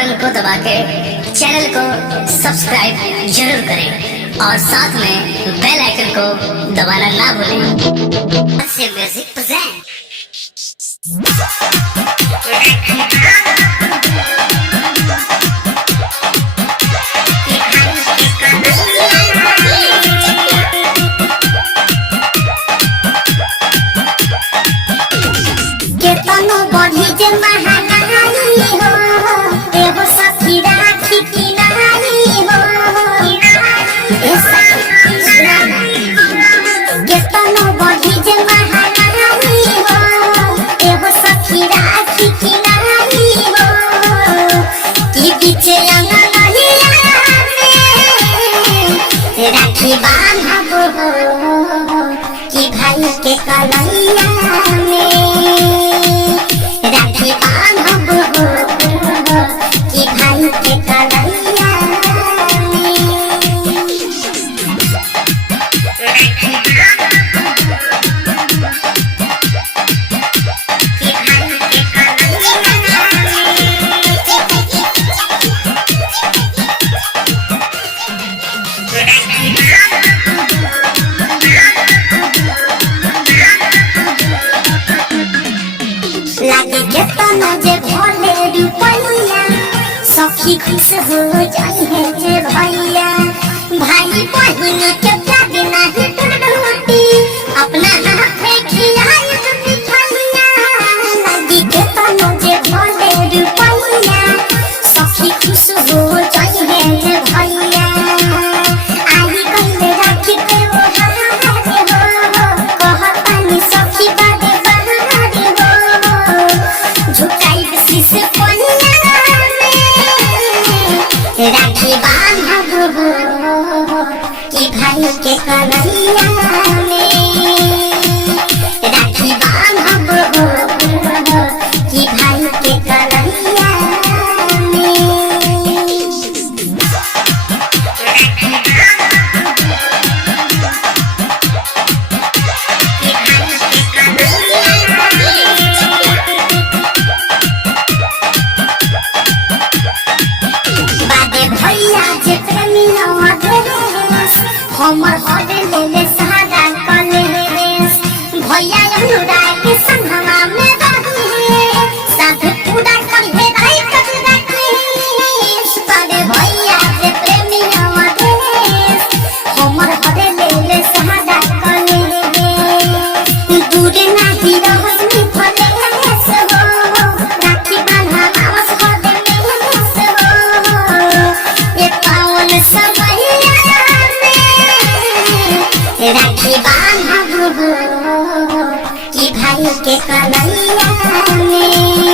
Button को दबा के चैनल को सब्सक्राइब जरूर करें और साथ में बेल आइकन को दबाना ना भूलें। Music present. राखी बांधब कि भाई के कलैया में, राखी बांधब कि भाई के कलैया लागे केतना जे भोले रुपैया, सखी खुश हो जाई है जे भैया। भाई बहिन के प्यार नाही टूटी, अपना हाथे खिलाई मिठाइया। लागे केतना जे भोले रुपैया, सखी खुश हो जाई है जे भैया। आई कल राखी के वो कहतानी सखी बादे बहारे हो, झुकाई शीश कोनिया में, राखी बांधब कि भाई के कलैया में, राखी बांधब कि भाई के कलैया हमर हरे ले सहारा कलेस। भैया अनुराग के संगमा में रही, साथ पूरा करे भाई कतरा केस। बड़े भैया जे प्रेमी अवधेश, हमर हरे ले सहारा कलेस। दूर नाही रहस मिथलेस हो, राखी बांधा मावस हरे मेस हो। ये पावन समय राखी बांधब कि भाई के कलैया में।